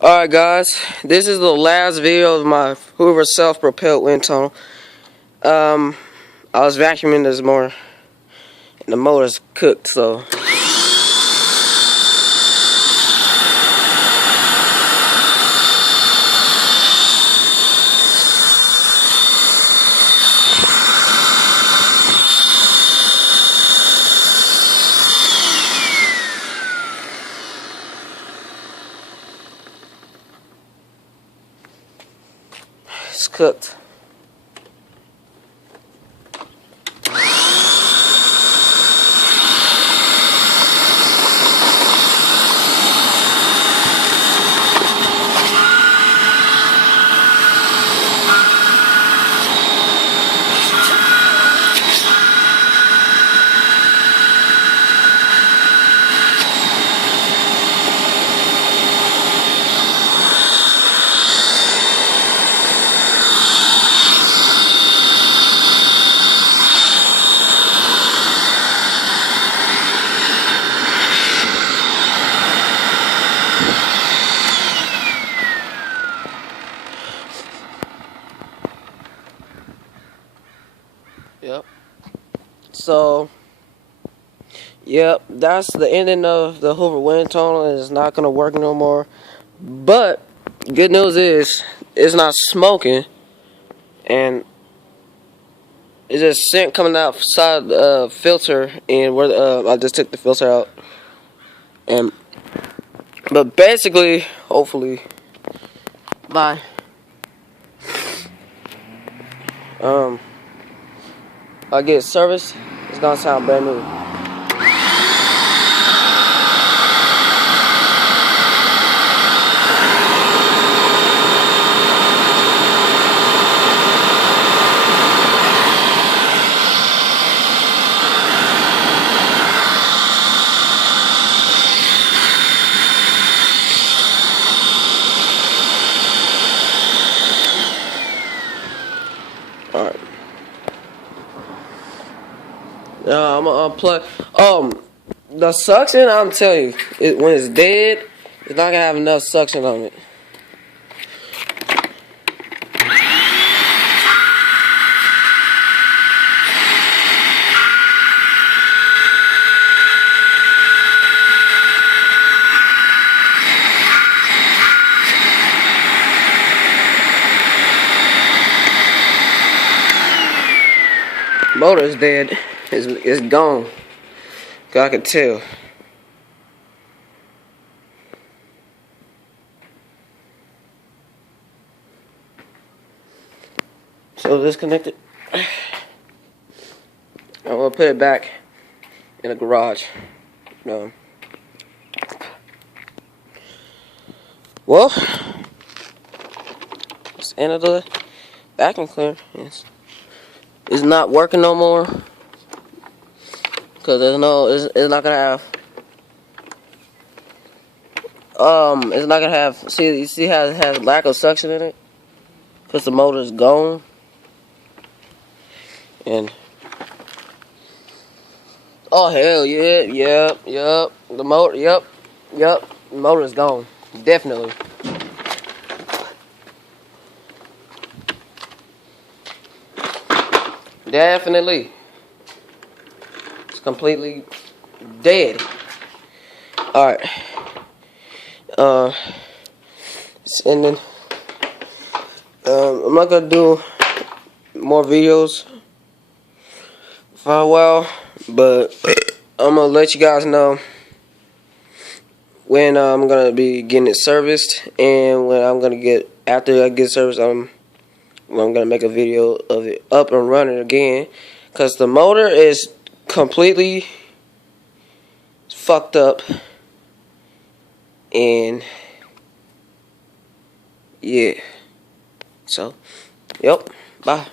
Alright guys, this is the last video of my Hoover self-propelled wind tunnel. I was vacuuming this morning and the motor's cooked, so it's cooked. Yep. So, yep, that's the ending of the Hoover wind tunnel. It's not gonna work no more. But good news is it's not smoking, and it's just scent coming outside the filter, and where I just took the filter out. But basically, hopefully, bye. I get service, it's gonna sound brand new. Alright. I'm gonna unplug. The suction, I'm telling you, when it's dead, it's not gonna have enough suction on it. Motor is dead. It's gone. I can tell. So disconnect it. I'm gonna put it back in the garage. No. Well, it's the end of the vacuum cleaner. Yes. It's not working no more because it's not gonna have it's not gonna have, you see how it has lack of suction in it because the motor is gone. And oh hell yeah, yep, the motor, yep, the motor is gone, definitely. Definitely. It's completely dead. Alright. And then I'm not gonna do more videos for a while, but I'm gonna let you guys know when I'm gonna be getting it serviced, and when I'm gonna get, after I get serviced, I'm gonna make a video of it up and running again, because the motor is completely fucked up. And yeah, so yep, bye.